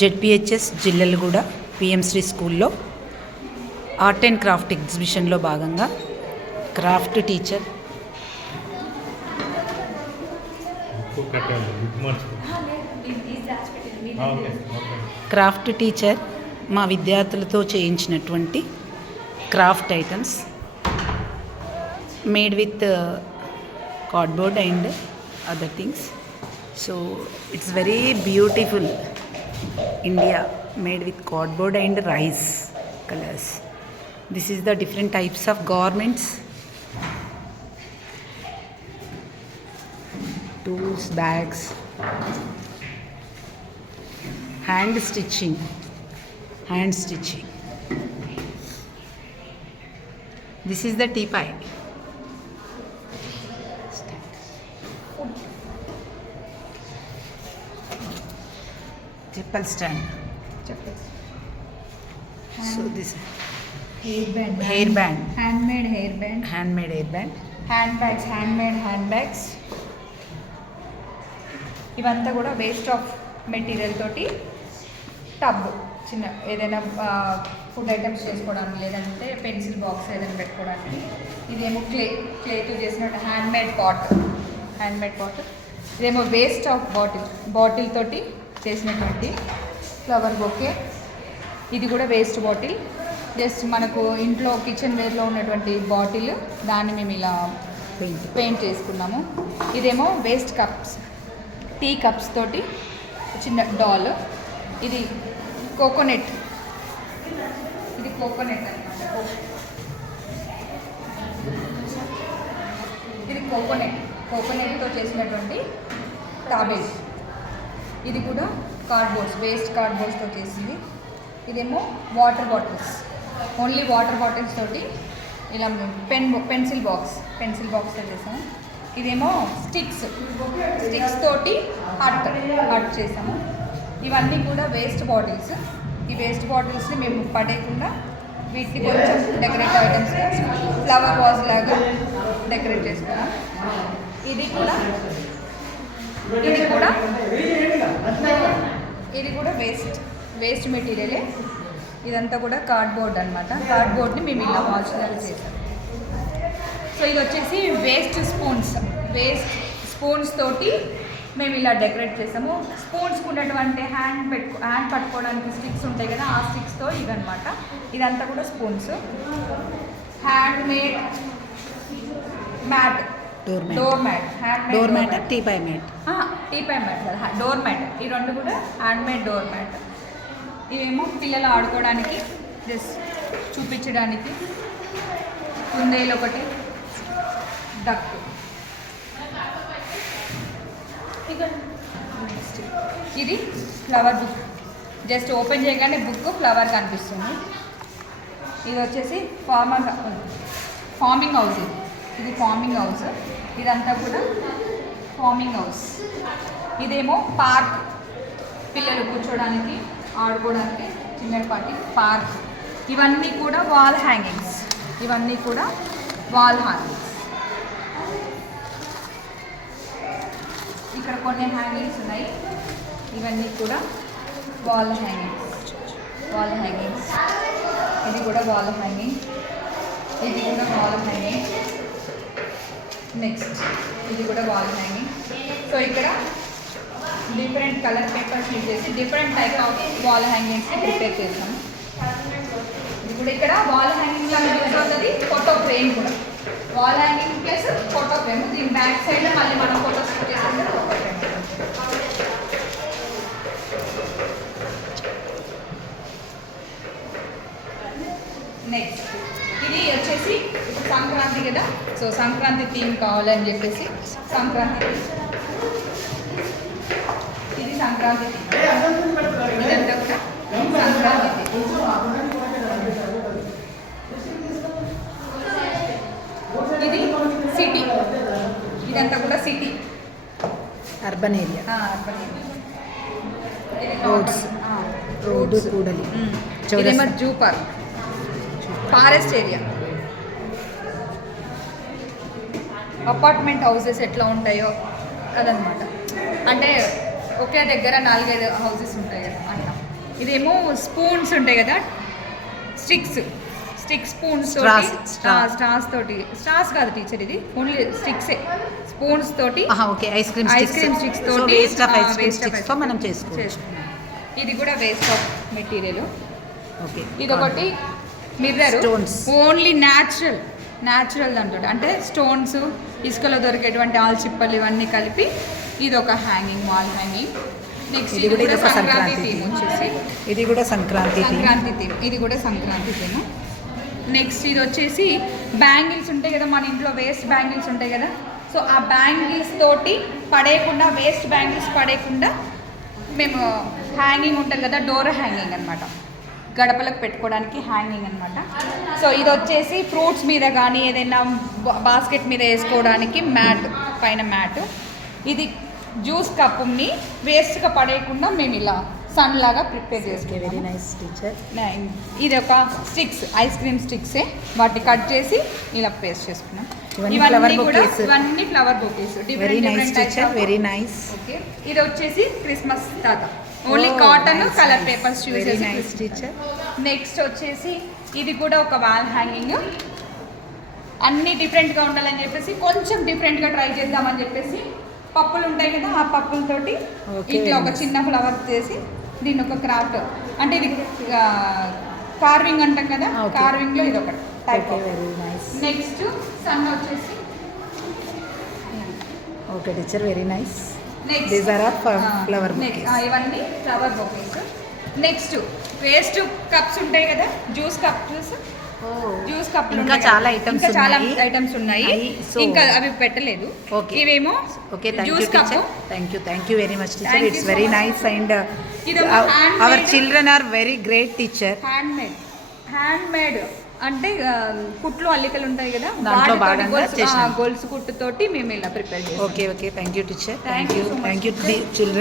ZPHS Jillelaguda PM Shri స్కూల్లో art and craft ఎగ్జిబిషన్లో భాగంగా క్రాఫ్ట్ టీచర్ మా విద్యార్థులతో చేయించినటువంటి craft items made with cardboard and other things. So it's very beautiful. India made with cardboard and rice colors. This is the different types of garments, tools, bags, hand stitching. This is the teepie. Chapel stand. So this hairband. Handmade hairband. Handmade handbags. ఇవంతా కూడా waste of material తోటి tub చిన్న ఏదైనా food items చేసుకోవడానికి, లేదంటే pencil box ఏదైనా పెట్టుకోవడానికి. ఇదేమో క్లేతో చేసినట్టు హ్యాండ్మేడ్ పాట్. ఇదేమో వేస్ట్ ఆఫ్ బాటిల్ తోటి చేసినటువంటి ఫ్లవర్ బొకే. ఇది కూడా వేస్ట్ బాటిల్, జస్ట్ మనకు ఇంట్లో కిచెన్ వేర్లో ఉన్నటువంటి బాటిల్, దాన్ని మేము ఇలా పెయింట్ చేసుకున్నాము. ఇదేమో వేస్ట్ కప్స్, టీ కప్స్ తోటి చిన్న డాల్. ఇది కోకోనట్ అనమాట. ఇది కోకోనట్తో చేసినటువంటి టాబెల్. ఇది కూడా వేస్ట్ కార్డ్బోర్డ్స్తో చేసింది. ఇదేమో water bottles, only water bottles తోటి ఇలా పెన్సిల్ బాక్స్తో చేసాము. ఇదేమో స్టిక్స్ తోటి హట్ చేసాము. ఇవన్నీ కూడా వేస్ట్ బాటిల్స్. ఈ వేస్ట్ బాటిల్స్ని మేము పడేయకుండా వీటిని కొంచెం డెకరేటివ్ ఐటమ్స్, ఫ్లవర్ వాజ్ లాగా డెకరేట్ చేసుకున్నాం. ఇది కూడా వేస్ట్ మెటీరియలే. ఇదంతా కూడా కార్డ్బోర్డ్ అనమాట. కార్డ్బోర్డ్ని మేము ఇలా వాచ్లాగా చేసాం. సో ఇది వచ్చేసి వేస్ట్ స్పూన్స్ తోటి మేము ఇలా డెకరేట్ చేసాము. స్పూన్స్కి ఉన్నటువంటి హ్యాండ్ పట్టుకోవడానికి స్టిక్స్ ఉంటాయి కదా, ఆ స్టిక్స్తో ఇదనమాట. ఇదంతా కూడా spoons. Handmade mat, door mat. Teapoy mat కదా, డోర్ మ్యాట్. ఈ రెండు కూడా హ్యాండ్మేడ్ డోర్ మ్యాట్. ఇవేమో పిల్లలు ఆడుకోవడానికి, జస్ట్ చూపించడానికి. కుందేలు ఒకటి, డక్. ఇది ఫ్లవర్ బుక్. జస్ట్ ఓపెన్ చేయగానే బుక్ ఫ్లవర్ కనిపిస్తుంది. ఇది వచ్చేసి ఫార్మింగ్ హౌస్. ఇది ఫార్మింగ్ హౌస్. ఇదంతా కూడా ఫార్మింగ్ హౌస్. ఇదేమో పార్క్, పిల్లలు కూర్చోడానికి, ఆడుకోవడానికి చిన్నపాటి పార్క్. ఇవన్నీ కూడా వాల్ హ్యాంగింగ్స్. ఇక్కడ కొన్ని హ్యాంగింగ్స్ ఉన్నాయి. ఇవన్నీ కూడా వాల్ హ్యాంగింగ్స్. ఇది కూడా వాల్ హ్యాంగింగ్. నెక్స్ట్ ఇది కూడా వాల్ హ్యాంగింగ్. సో ఇక్కడ డిఫరెంట్ కలర్ పేపర్స్ యూజ్ చేసి డిఫరెంట్ టైప్ ఆఫ్ వాల్ హ్యాంగింగ్స్ని ప్రిపేర్ చేస్తాము. ఇది కూడా ఇక్కడ వాల్ హ్యాంగింగ్ లాగా యూజ్ అవుతుంది. ఫోటో ఫ్రేమ్ కూడా wall hanging plus photo frame. దీని బ్యాక్ సైడ్ మళ్ళీ మనం ఫోటోస్ చేసాం కదా, ఫోటో ఫ్రేమ్. నెక్స్ట్ ఇది వచ్చేసి ఇప్పుడు సంక్రాంతి కదా, సో సంక్రాంతి థీమ్ కావాలని చెప్పేసి సంక్రాంతి థీమ్. ఇది సంక్రాంతి థీమ్. ఇదంతా కూడా సంక్రాంతి థీమ్. ఇది సిటీ. ఇదంతా కూడా సిటీ, అర్బన్ ఏరియా. రోడ్డు కూడలి. ఇదేమో zoo park, forest area. Apartment houses ఎట్లా ఉంటాయో అదనమాట. అంటే ఒకే దగ్గర 4-5 హౌసెస్ ఉంటాయి కదా అట్లా. ఇదేమో స్పూన్స్ ఉంటాయి కదా, స్టిక్ స్పూన్స్ Straws, తోటి, స్ట్రాస్ కాదు టీచర్, ఇది ఓన్లీ స్టిక్సే, స్పూన్స్ తోటి ఓకే ఐస్ క్రీమ్ స్టిక్స్ తోటి waste of ice cream sticks తో మనం చేసుకోవచ్చు. ఇది కూడా వేస్ట్ ఆఫ్ మెటీరియల్. ఓకే ఇది ఒకటి మిర్రర్, Stones. ఓన్లీ న్యాచురల్ అంటాడు, అంటే స్టోన్స్, ఇసుకలో దొరికేటువంటి ఆల్చిప్పలు ఇవన్నీ కలిపి ఇది ఒక హ్యాంగింగ్, వాల్ హ్యాంగింగ్. నెక్స్ట్ ఇది కూడా ఒక సంక్రాంతి సంక్రాంతి థీమ్ వచ్చేసి, ఇది కూడా సంక్రాంతి థీమ్, ఇది కూడా సంక్రాంతి థీమ్. నెక్స్ట్ ఇది వచ్చేసి బ్యాంగిల్స్ ఉంటాయి కదా మన ఇంట్లో, వేస్ట్ బ్యాంగిల్స్ ఉంటాయి కదా, సో ఆ బ్యాంగిల్స్ తోటి పడేయకుండా, వేస్ట్ బ్యాంగిల్స్ పడేయకుండా మేము హ్యాంగింగ్ ఉంటుంది కదా, డోర్ హ్యాంగింగ్ అనమాట, గడపలకు పెట్టుకోవడానికి హ్యాంగింగ్ అనమాట. సో ఇది వచ్చేసి ఫ్రూట్స్ మీద కానీ ఏదైనా బాస్కెట్ మీద వేసుకోవడానికి మ్యాట్, పైన మ్యాట్. ఇది జ్యూస్ కప్పుని వేస్ట్గా పడేయకుండా మేము ఇలా సన్ లాగా ప్రిపేర్ చేసుకుంటాం. Very nice teacher. ఇది ఒక స్టిక్స్, ఐస్ క్రీమ్ స్టిక్సే, వాటిని కట్ చేసి ఇలా పేస్ట్ చేసుకున్నాం. ఇవన్నీ flower bouquets, very nice teacher, very nice. Okay, ఇది వచ్చేసి క్రిస్మస్ తాత, only cotton colour papers use very చేసి. Nice teacher. నెక్స్ట్ వచ్చేసి ఇది కూడా ఒక వాల్ హ్యాంగింగ్. అన్నీ డిఫరెంట్గా ఉండాలని చెప్పేసి కొంచెం డిఫరెంట్గా ట్రై చేద్దామని చెప్పేసి పప్పులు ఉంటాయి కదా, ఆ పప్పులతోటి ఇట్లా ఒక చిన్న ఫ్లవర్ చేసి దీన్ని ఒక క్రాఫ్ట్, అంటే ఇది కార్వింగ్ అంటాం కదా, కార్వింగ్లో ఇది ఒకటి type. Very nice. Next sun వచ్చేసి, okay teacher, very nice. Next these are flower bouquets. ఇవన్నీ flower bouquets. Next waste cups ఉంటాయి కదా, జ్యూస్ కప్స్, జ్యూస్ కప్లు ఇంకా చాలా ఐటమ్స్ ఉన్నాయి. So, ఇంకా అవి పెట్టలేదు. ఓకే, ఇవేమో okay, juice cup. Thank you very much teacher. Thank it's you so very much. Nice and ఇదేమో our children are very great teacher. Hand made అంటే కుట్లు అల్లికలు ఉంటాయి కదా, దాంట్లో భాగంగా చేసినాం. గొలుసు కుట్టుతోటి మేము ఇలా ప్రిపేర్ చేస్తాం. Okay thank you teacher. Thank you so much. Thank you children.